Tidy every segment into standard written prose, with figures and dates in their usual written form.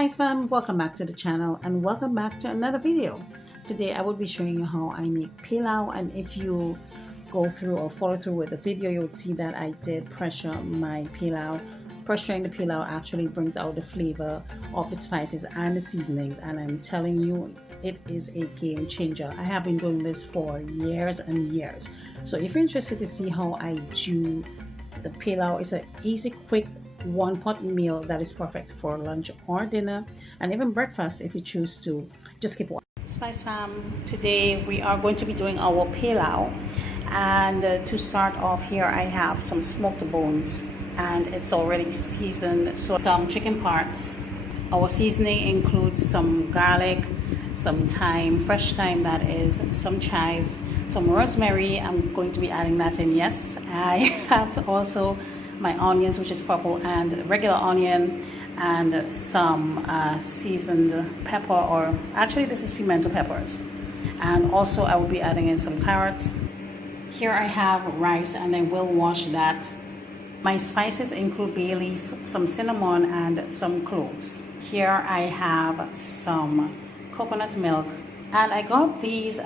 Spice fam, welcome back to the channel and welcome back to another video. Today I will be showing you how I make pilau, and if you go through or follow through with the video, you would see that I did pressure my pilau. Pressuring the pilau actually brings out the flavor of the spices and the seasonings, and I'm telling you, it is a game changer. I have been doing this for years and years. So if you're interested to see how I do the pilau, it's an easy, quick one-pot meal that is perfect for lunch or dinner, and even breakfast if you choose to. Just keep watching. Spice fam, today we are going to be doing our pilau, and to start off here I have some smoked bones and it's already seasoned. So some chicken parts. Our seasoning includes some garlic, some thyme, fresh thyme that is, some chives, some rosemary. I'm going to be adding that in. Yes, I have also my onions, which is purple, and regular onion, and some seasoned pepper, or actually this is pimento peppers. And also I will be adding in some carrots. Here I have rice, and I will wash that. My spices include bay leaf, some cinnamon, and some cloves. Here I have some coconut milk, and I got these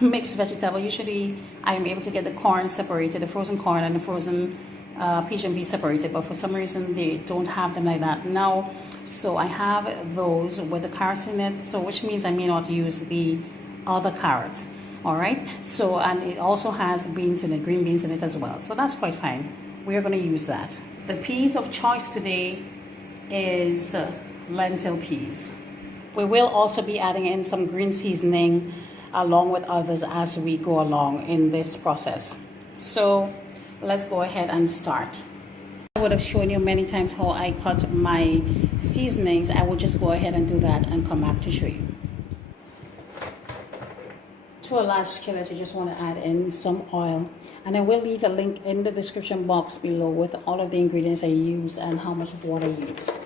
mixed vegetable. Usually I am able to get the corn separated, the frozen corn and the frozen peach and peas separated, but for some reason they don't have them like that now. So I have those with the carrots in it, so which means I may not use the other carrots. All right, so, and it also has beans in it, green beans in it as well, so that's quite fine. We are going to use that. The peas of choice today is lentil peas. We will also be adding in some green seasoning along with others as we go along in this process. So let's go ahead and start. I would have shown you many times how I cut my seasonings. I will just go ahead and do that and come back to show you. To a large skillet, you just want to add in some oil, and I will leave a link in the description box below with all of the ingredients I use and how much water I use.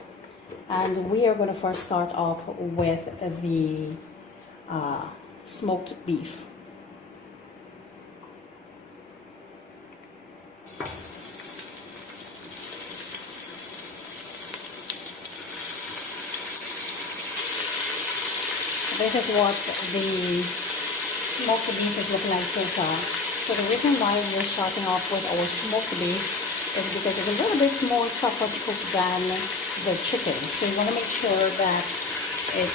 And we are going to first start off with the smoked beef. This is what the smoked beef is looking like so far. So the reason why we're starting off with our smoked beef is because it's a little bit more tougher to cook than the chicken. So you want to make sure that it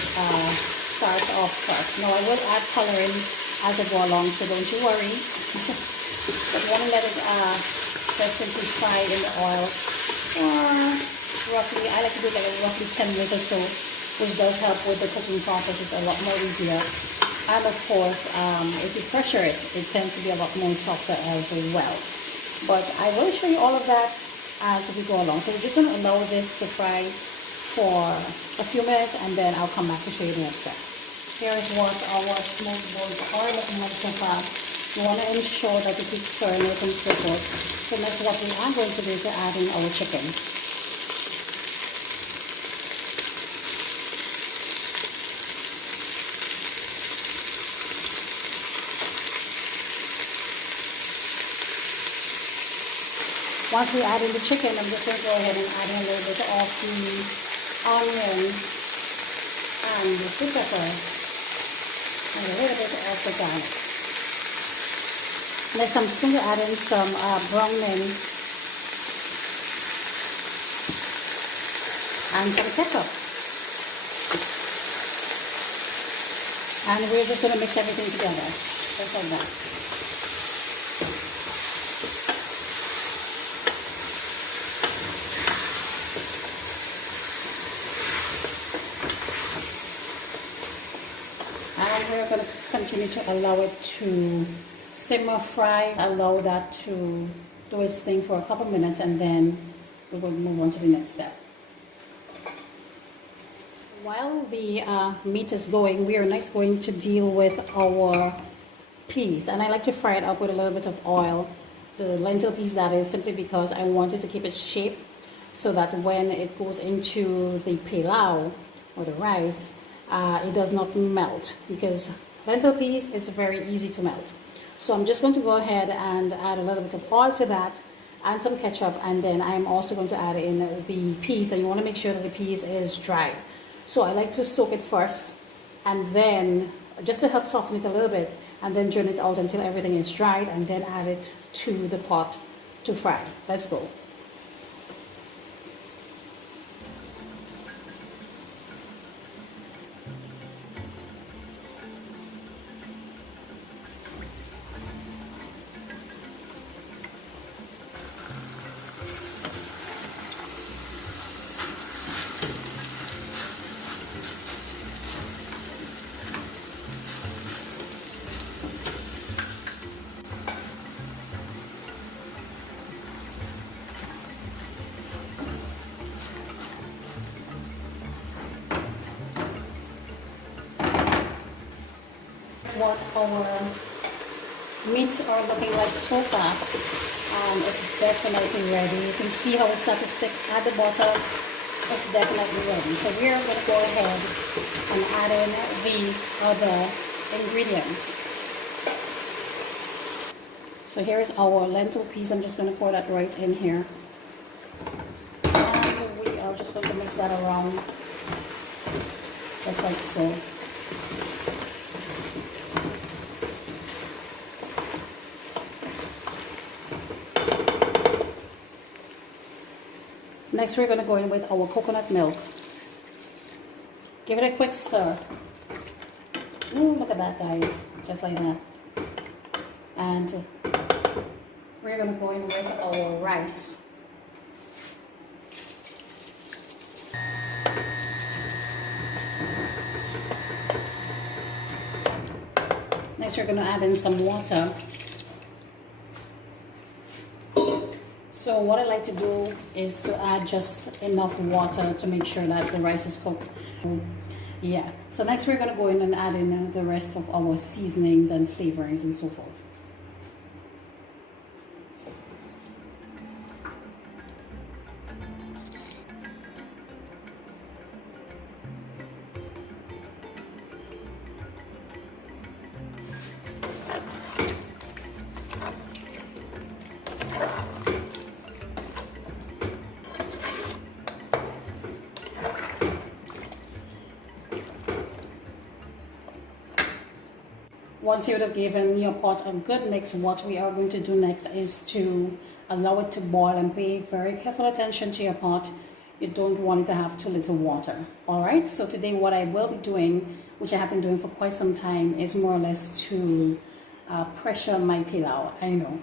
starts off first. Now I will add coloring as I go along, so don't you worry. But you want to let it just simply fry in the oil for roughly, I like to do it like roughly 10 minutes or so, which does help with the cooking process. It's a lot more easier. And of course, if you pressure it, it tends to be a lot more softer as well. But I will show you all of that as we go along. So we're just going to allow this to fry for a few minutes, and then I'll come back to show you the next step. Here is what our smoked bones are looking like so far. You want to ensure that you keep stirring it and so forth. So next, what we are going to do is add in our chicken. Once we add in the chicken, I'm just going to go ahead and add in a little bit of the onion and the sweet pepper and a little bit of the garlic. Next, I'm just going to add in some brown mint and some ketchup. And we're just going to mix everything together, just like that. We're going to continue to allow it to simmer, fry, allow that to do its thing for a couple minutes, and then we will move on to the next step. While the meat is going, we are next going to deal with our peas, and I like to fry it up with a little bit of oil. The lentil peas, that is, simply because I wanted to keep its shape so that when it goes into the pilau or the rice, it does not melt, because lentil peas is very easy to melt. So I'm just going to go ahead and add a little bit of oil to that and some ketchup, and then I'm also going to add in the peas, and you want to make sure that the peas is dry. So I like to soak it first, and then just to help soften it a little bit, and then drain it out until everything is dried, and then add it to the pot to fry. Let's go. What our meats are looking like so far. It's definitely ready. You can see how it's started to stick at the bottom. It's definitely ready. So we're going to go ahead and add in the other ingredients. So here is our lentil piece. I'm just going to pour that right in here. And we are just going to mix that around just like so. Next, we're going to go in with our coconut milk. Give it a quick stir. Ooh, look at that, guys. Just like that. And we're going to go in with our rice. Next, we're going to add in some water. So what I like to do is to add just enough water to make sure that the rice is cooked. Yeah. So next we're going to go in and add in the rest of our seasonings and flavorings and so forth. Once you would have given your pot a good mix, what we are going to do next is to allow it to boil and pay very careful attention to your pot. You don't want it to have too little water. All right, so today what I will be doing, which I have been doing for quite some time, is more or less to pressure my pilau. I know.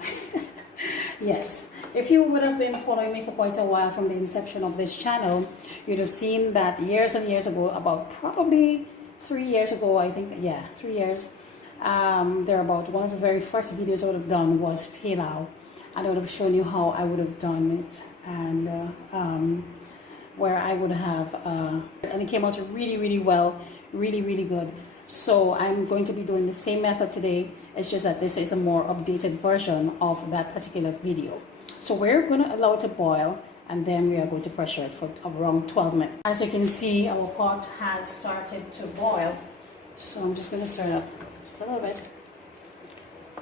Yes, if you would have been following me for quite a while from the inception of this channel, you'd have seen that years and years ago, about probably 3 years ago, I think, yeah, 3 years, thereabout, one of the very first videos I would have done was Pelau, and I would have shown you how I would have done it, and where I would have, and it came out really well, really good. So I'm going to be doing the same method today. It's just that this is a more updated version of that particular video. So we're going to allow it to boil, and then we are going to pressure it for around 12 minutes. As you can see, our pot has started to boil, so I'm just going to stir it up a little bit.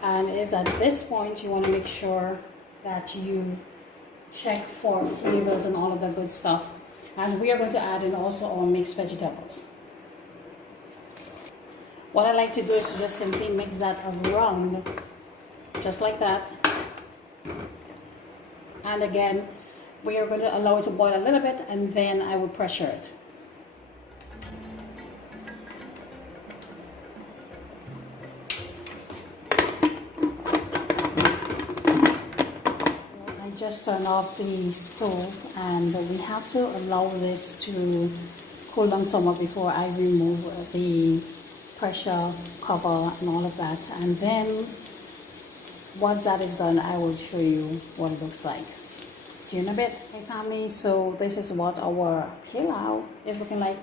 And it is at this point you want to make sure that you check for flavors and all of that good stuff. And we are going to add in also our mixed vegetables. What I like to do is to just simply mix that around just like that. And again, we are going to allow it to boil a little bit, and then I will pressure it. Just turn off the stove, and we have to allow this to cool down somewhat before I remove the pressure cover and all of that. And then once that is done, I will show you what it looks like. See you in a bit, my family. So this is what our pilau is looking like.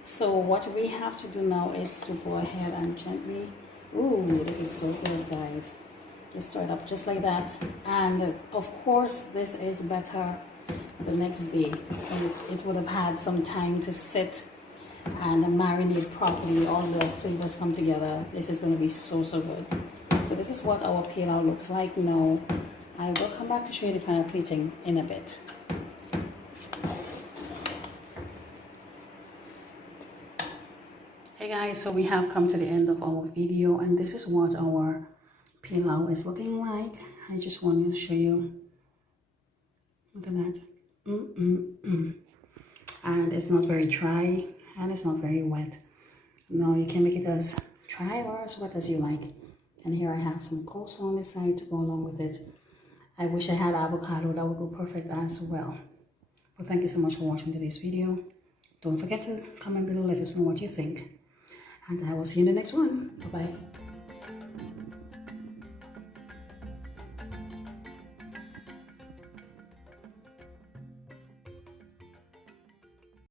So what we have to do now is to go ahead and gently, ooh, this is so good, guys. Just stir it up just like that. And of course this is better the next day. It would have had some time to sit and marinate properly. All the flavors come together. This is going to be so good. So this is what our pilau looks like now. I will come back to show you the final plating in a bit. guys, so we have come to the end of our video, and this is what our pilau is looking like. I just want to show you. Look at that. And it's not very dry and it's not very wet. No, you can make it as dry or as wet as you like. And here I have some coleslaw on this side to go along with it. I wish I had avocado, that would go perfect as well. But thank you so much for watching today's video. Don't forget to comment below, let us know what you think. And I will see you in the next one. Bye-bye.